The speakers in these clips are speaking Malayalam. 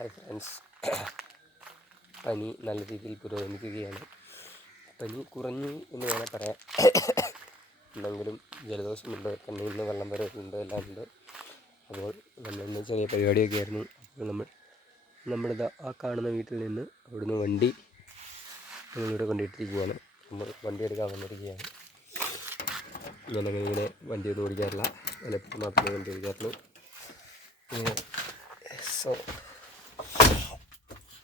ഹായ് ഫ്രണ്ട്സ്, പനി നല്ല രീതിയിൽ പുരോഗമിക്കുകയാണ്. പനി കുറഞ്ഞു എന്ന് വേണേൽ പറയാം. എന്തെങ്കിലും ജലദോഷമുണ്ട്, കണ്ണിൽ നിന്ന് വെള്ളം വരലുണ്ട്, എല്ലാം ഉണ്ട്. അപ്പോൾ നമ്മളിന്ന് ചെറിയ പരിപാടിയൊക്കെ ആയിരുന്നു. അപ്പോൾ നമ്മളിത് ആ കാണുന്ന വീട്ടിൽ നിന്ന് അവിടുന്ന് വണ്ടി നമ്മളിവിടെ കൊണ്ടിട്ടിരിക്കുകയാണ്. നമ്മൾ വണ്ടി എടുക്കാൻ വന്നിരിക്കുകയാണ്. ഞാനങ്ങനെ ഇങ്ങനെ വണ്ടിയൊന്നും ഓടിക്കാറില്ല, വല്ലപ്പോഴും മാത്രമേ വണ്ടി ഓടിക്കാറുള്ളൂ. സോ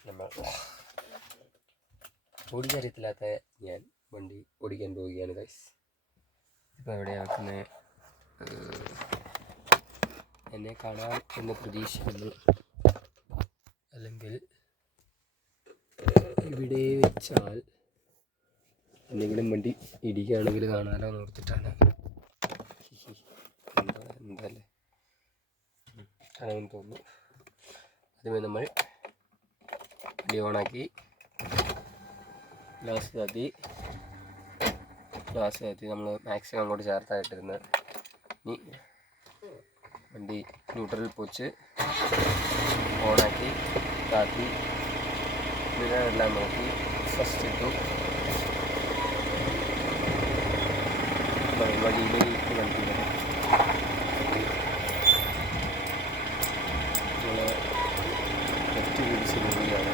നമ്മൾ ഓടിക്കറിയത്തില്ലാത്ത ഞാൻ വണ്ടി ഓടിക്കാൻ പോവുകയാണ് ഗൈസ്. ഇപ്പോൾ എവിടെയാണ് വെക്കുന്നത്? എന്നെ കാണാൻ എന്ന് പ്രതീക്ഷിക്കുന്നു, അല്ലെങ്കിൽ ഇവിടെ വെച്ചാൽ എന്തെങ്കിലും വണ്ടി ഇടിക്കുകയാണെങ്കിൽ കാണാനോ ഓർത്തിട്ടാണ്. എന്തല്ലേ കാണാമെന്ന് തോന്നുന്നു. ആദ്യമേ നമ്മൾ വണ്ടി ഓണാക്കി ഗ്ലാസ് താത്തി നമ്മൾ മാക്സിമം അങ്ങോട്ട് ചേർത്തായിട്ടിരുന്ന് ഇനി വണ്ടി ന്യൂട്രലിൽ പൊച്ച് ഓണാക്കി താത്തി മിററെല്ലാം നോക്കി ഫസ്റ്റ് ഇട്ടു. വഴിയിലേക്ക് വണ്ടി നമ്മൾ ലെഫ്റ്റ് പിടിച്ച് പോവുകയാണ്.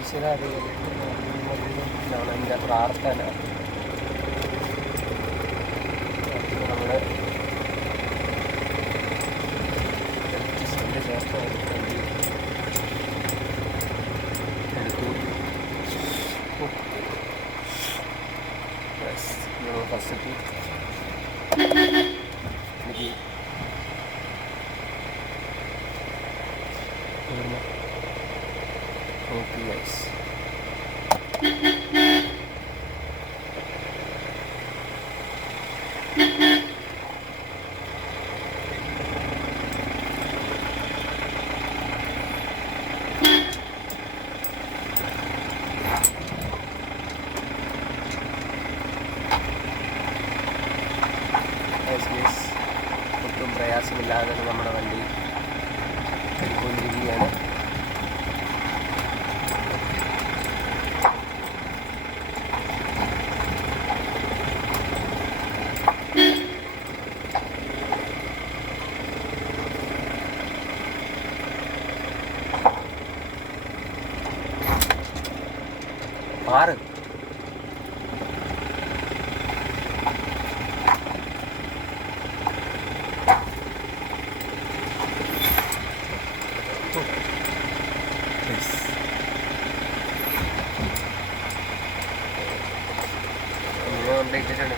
ഈശ്വരാണ് എൻ്റെ പ്രാർത്ഥന. നമ്മൾ ചേർത്ത് എടുത്തു. ഫസ്റ്റ് എത്തി. എനിക്ക് ഓക്കെ ഗൈസ്, ഒട്ടും പ്രയാസമില്ലാതെ നമ്മുടെ വണ്ടി പോയിരിക്കുകയാണ്. മാറ് ഇട്ടിട്ടുണ്ട്.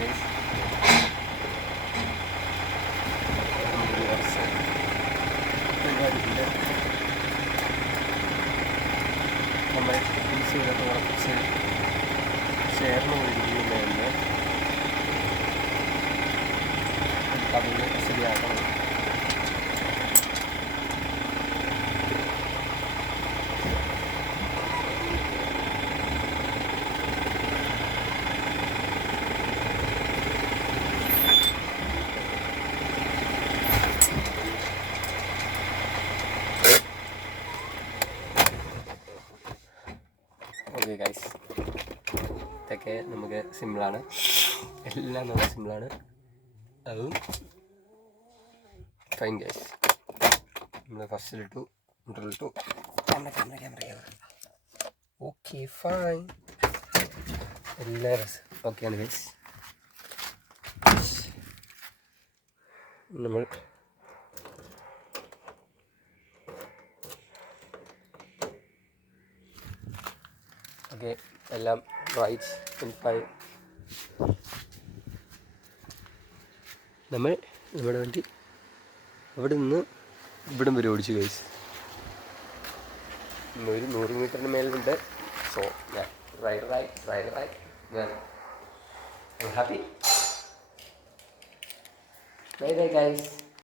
നമ്മൾ യൂസ് ചെയ്തിട്ട് കുറച്ച് ചേർന്ന് പോയിരിക്കുന്നതന്നെ അതിന് ശരിയാക്കണം. ഓക്കെ ഗൈസ്, ഇതൊക്കെ നമുക്ക് സിമ്പിളാണ്, എല്ലാം നമുക്ക് സിമ്പിളാണ്. അതും ഫൈൻ ഗൈസ്. നമ്മൾ ഫസ്റ്റിലിട്ടു, ന്യൂട്രലിട്ടു, ക്യാമറ ഓക്കെ ഫൈൻ, എല്ലാം ഓക്കെയാണ് ഗൈസ്. നമ്മൾ ഓക്കെ, എല്ലാം റൈറ്റ് ഇൻ ഫൈൻ. നമ്മൾ നമ്മുടെ വണ്ടി അവിടെ നിന്ന് ഇവിടം വരെ ഓടിച്ചു ഗൈസ്. ഒരു 100 മീറ്ററിന് മേലുണ്ട്. സോ ഞാൻ റൈഡറായി ഞാൻ ഹാപ്പി. Bye bye guys.